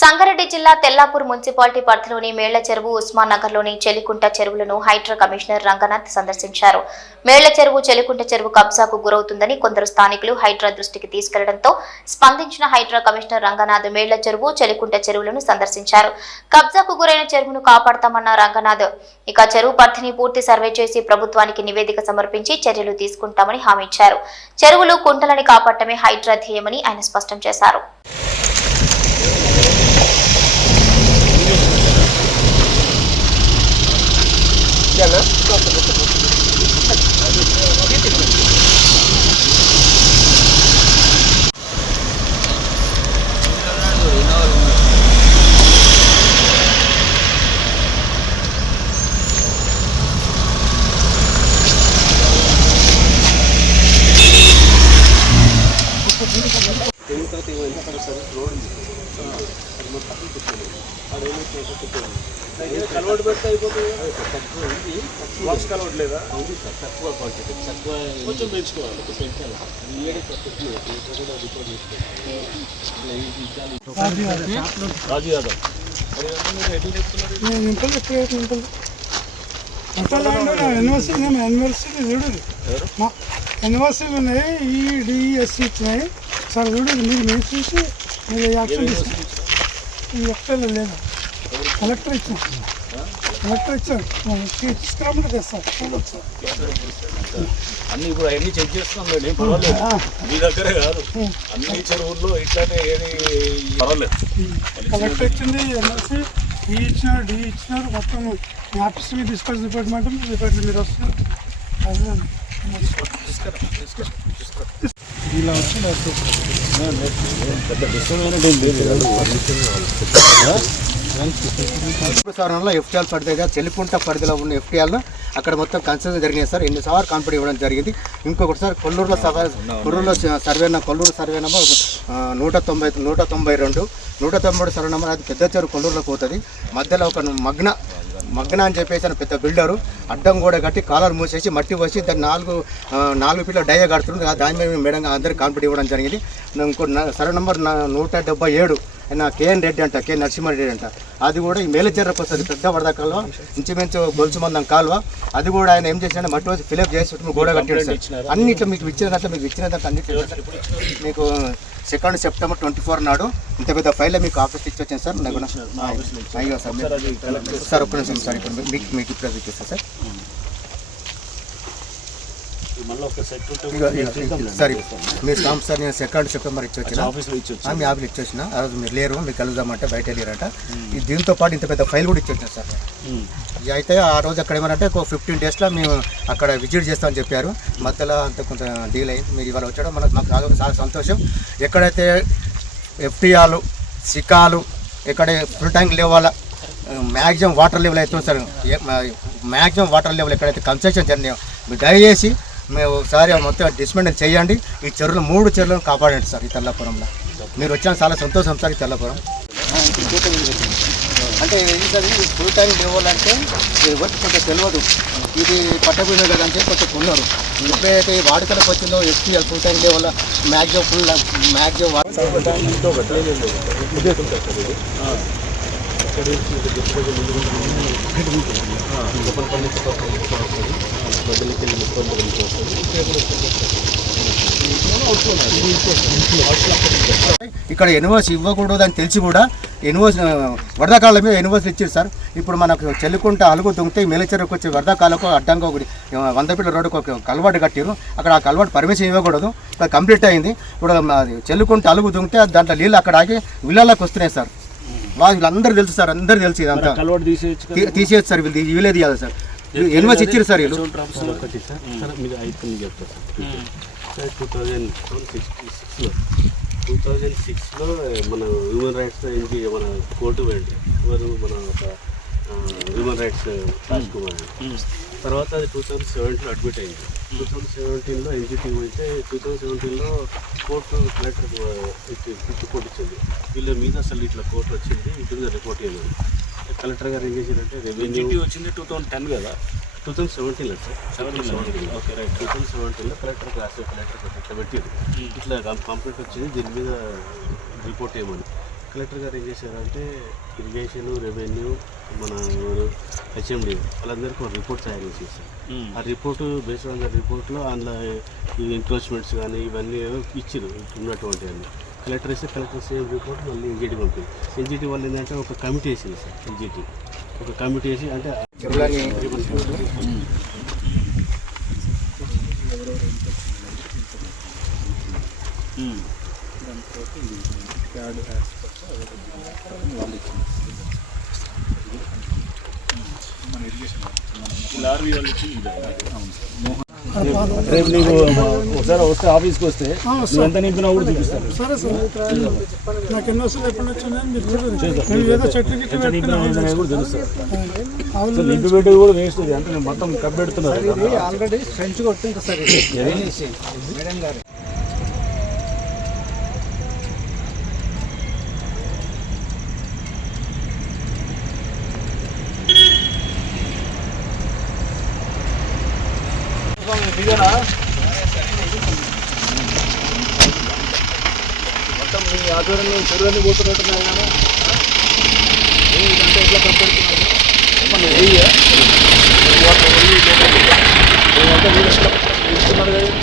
సంగారెడ్డి జిల్లా తెల్లాపూర్ మున్సిపాలిటీ పరిధిలోని మేళ్ల చెరువు, ఉస్మాన్ నగర్లోని చెలికుంట చెరువులను హైడ్రా కమిషనర్ రంగనాథ్ సందర్శించారు. మేళ్ల చెరువు, చెలికుంట చెరువు కబ్జాకు గురవుతుందని కొందరు స్థానికులు హైడ్రా దృష్టికి తీసుకెళ్లడంతో స్పందించిన హైడ్రా కమిషనర్ రంగనాథ్ మేళ్ల చెరువు, చెలికుంట చెరువులను సందర్శించారు. కబ్జాకు గురైన చెరువును కాపాడతామన్న రంగనాథ్ ఇక చెరువు పరిధిని పూర్తి సర్వే చేసి ప్రభుత్వానికి నివేదిక సమర్పించి చర్యలు తీసుకుంటామని హామీ ఇచ్చారు. చెరువులు, కుంటలని కాపాడటమే హైడ్రా ధ్యేయమని ఆయన స్పష్టం చేశారు. కలవడు పెడితే అయిపోతుంది. బాక్స్ కలవట్లేదా? ఉంది సార్, తక్కువ క్వాంటిటీ, తక్కువ కొంచెం పెంచుకోవాలి, పెంచాలి. రాజు యాదవ్ యూనివర్సిటీలు ఉన్నాయి, ఈడిఎస్సి ఇచ్చినాయి సార్. చూడండి, మీరు చూసి మీరు యాక్షన్ ఎక్కడ లేదు. కలెక్టర్ ఇచ్చారు తీసుకురామని తెస్తారు. అన్ని ఇప్పుడు అవన్నీ చెక్ చేస్తున్నాం. ఏం పర్వాలేదు, మీ దగ్గరే కాదు, అన్ని చెరువుల్లో ఇట్లానే ఏది పర్వాలేదు. కలెక్టర్ ఇచ్చింది, ఎన్ఎస్సి ఈ ఇచ్చినారు, డి ఇచ్చినారు. మొత్తం మీ ఆఫీస్కి డిస్కస్ డిపార్ట్మెంట్ మీరు వస్తున్నారు. ఇలా వచ్చి స్థానంలో ఎఫ్టీఆల్ పడితే చెలికుంట పరిధిలో ఉన్న ఎఫ్టీఆల్ను అక్కడ మొత్తం కన్స్ట్రక్షన్ జరిగినాయి సార్. ఎన్నిసార్లు కాన్ఫిడెంట్ ఇవ్వడం జరిగింది. ఇంకొకటిసారి కొల్లూరులో survey Kolluru survey number 192 survey number. అది పెద్ద చెరువు కొల్లూరులో పోతుంది. మధ్యలో ఒక మగ్న అని చెప్పేసి అని పెద్ద బిల్డరు అడ్డం కూడా కట్టి కాలర్ మూసేసి మట్టి పోసి దాన్ని 4 ఫీట్ల డయ్య కడుతుంది. దాని మీద మేడం అందరికీ కాన్ఫిడెంట్ ఇవ్వడం జరిగింది. ఇంకో సర్వే నెంబర్ 177 కేఎన్ రెడ్డి అంట, కే నరసింహారెడ్డి అంట. అది కూడా ఈ మేల చెర్రకు వస్తుంది, పెద్ద వరద కాలువ, ఇంచుమించు గొలుసు మందం కాలువ. అది కూడా ఆయన ఏం చేసినా మట్టి వచ్చి ఫిలప్ చేసి గోడ కట్టాడు సార్. అన్నిట్లో మీకు ఇచ్చిన దాంట్లో అన్నిట్లో మీకు 2 సెప్టెంబర్ 24 నాడు ఇంత పెద్ద ఫైల్లో మీకు ఆఫీస్ ఇచ్చి వచ్చాను సార్. నాకు అయ్యో సార్ ఒక్క నిమిషం సార్, ఇప్పుడు మీకు ఇప్పుడు ఇచ్చేస్తాను సార్. సరే మీరు స్టాంప్ సార్, నేను 2 సెప్టెంబర్ ఇచ్చి వచ్చిన మీ ఆఫీస్లో ఇచ్చి వచ్చిన. ఆ రోజు మీరు లేరు, మీకు కలుద్దామంటే బయట వెళ్ళారంట. దీంతో పాటు ఇంత పెద్ద ఫైల్ కూడా ఇచ్చి వచ్చిన సార్. అయితే ఆ రోజు అక్కడ ఏమనంటే ఒక 15 డేస్లో మేము అక్కడ విజిట్ చేస్తామని చెప్పారు. మధ్యలో అంత కొంత డీల్ అయింది. మీరు ఇవాళ వచ్చాడో మాకు చాలా సంతోషం. ఎక్కడైతే ఎఫ్టీఆలు, సికాలు, ఎక్కడ full tank level maximum water level అవుతుంది సార్. మ్యాక్సిమం వాటర్ లెవెల్ ఎక్కడైతే కన్స్ట్రక్షన్ జరిగినాయో మీరు దయచేసి మేము ఒకసారి మొత్తం డిస్మెంటల్ చేయండి. ఈ చెరువులు 3 చెరువులను కాపాడండి సార్. ఈ తెల్లాపురంలో మీరు వచ్చాను చాలా సంతోషం సార్. ఈ తెల్లాపురం అంటే ఏంటి సార్, ఫుల్ టైం లెవెల్ అంటే ఎవరికి కొంచెం తెలియదు. ఇది పట్టబోయిన కదా అని చెప్పి కొంచెం కొన్నారు. ఎప్పుడైతే వాడుకలకు వచ్చిందో SPL full time level maximum ఇక్కడ ఎన్ఓసి ఇవ్వకూడదు అని తెలిసి కూడా ఎన్ఓసి వరదకాలం మీద ఎన్ఓసి ఇచ్చారు సార్. ఇప్పుడు మనకు చెల్లుకుంట అలుగు దుంగితే మేలచెరువుకు వచ్చే వరదకాలకు అడ్డంగా ఒకటి 100 ఫీట్ల రోడ్డుకు ఒక కలవాటు కట్టారు. అక్కడ ఆ కలవాటు పర్మిషన్ ఇవ్వకూడదు. ఇక్కడ కంప్లీట్ అయింది. ఇప్పుడు చెల్లుకుంట అలుగు దుంగితే దాంట్లో నీళ్ళు అక్కడ ఆగి విల్లాలకు వస్తున్నాయి సార్. వీళ్ళందరూ తెలుసు సార్, అందరూ తెలుసు. ఇదంతా తీసేది సార్, వీళ్ళు ఇవ్వలేదు కదా సార్. ఎన్ఓసి ఇచ్చారు సార్ వీళ్ళు. 2006లో మన హ్యూమన్ రైట్స్ మన కోర్టు వెళ్ళి మన ఒక హ్యూమన్ రైట్స్ రాజ్కుమార్. తర్వాత అది 2017లో అడ్మిట్ అయింది. 2017లో ఎన్జిటీ అయితే 2017లో కోర్టు కలెక్టర్ రిపోర్ట్ ఇచ్చింది. వీళ్ళ మీద అసలు ఇట్లా కోర్టు వచ్చింది, ఇటు మీద రిపోర్ట్ ఇవ్వలేదు. కలెక్టర్ గారు ఏం చేశారంటే రెవెన్యూ వచ్చింది 2010 కదా, 2017లో సార్. 2017 okay right. 2017లో కలెక్టర్ ఇట్లా పెట్టింది, ఇట్లా కంప్లైంట్ వచ్చింది, దీని మీద రిపోర్ట్ చేయమని. కలెక్టర్ గారు ఏం చేశారంటే ఇరిగేషన్, రెవెన్యూ, మన హెచ్ఎండి వాళ్ళందరికీ ఒక రిపోర్ట్ తయారు చేసేసారు. ఆ రిపోర్టు బేస్డ్ ఆన్ ద రిపోర్ట్లో అందులో ఈ ఎంక్రోచ్మెంట్స్ కానీ ఇవన్నీ ఇచ్చారు ఉన్నటువంటి అన్ని. కలెక్టర్ సేమ్ రిపోర్ట్ మళ్ళీ ఎన్జిటి పంపింది. ఎన్జిటి వాళ్ళు ఏంటంటే ఒక కమిటీ వేసింది సార్. ఎన్జిటి ఒక కమిటీ వేసి అంటే రేపు నీకు ఒకసారి వస్తే ఆఫీస్కి వస్తే నువ్వు ఎంత నింపినా కూడా చూపిస్తాను. సరే సార్, నాకు ఎన్నో వస్తుంది ఎప్పుడు వచ్చిందని మీరు చూడండి. నేను ఏదో చెట్లు గిట్లు పెట్టుకున్నాను కూడా తెలుస్తుంది. నింపి పెట్టి కూడా వేస్ట్ అంటే నేను మొత్తం కప్పెడుతున్నారు. ఆల్రెడీ ఫ్రెంచ్ కొట్టింది సార్ మేడం గారు. ఇదేనా మొత్తం మీ ఆధ్వర్యంలో చెరువులన్నీ పోతున్నట్టున్నాయి కానీ ఇదంతా ఎట్లా కప్పెడుతున్నారు మన వెయ్యి ఇస్తున్నారు కదా.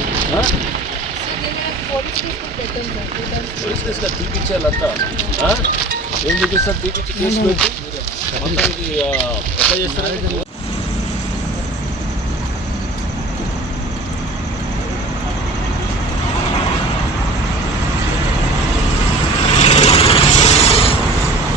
పోలీస్ తీసుకొని తీపిచ్చేయాలంతా ఏం చూపిస్తారు? తీపిచ్చి కేసు పెట్టి మొత్తానికి ఎట్లా చేస్తారు?